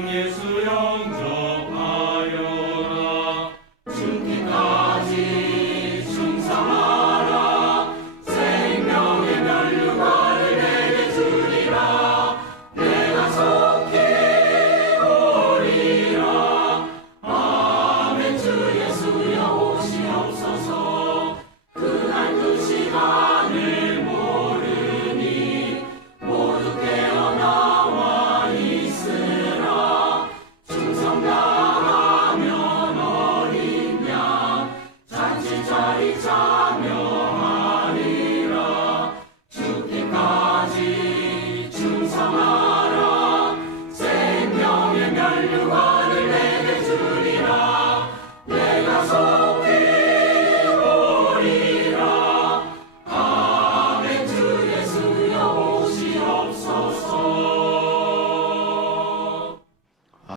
예수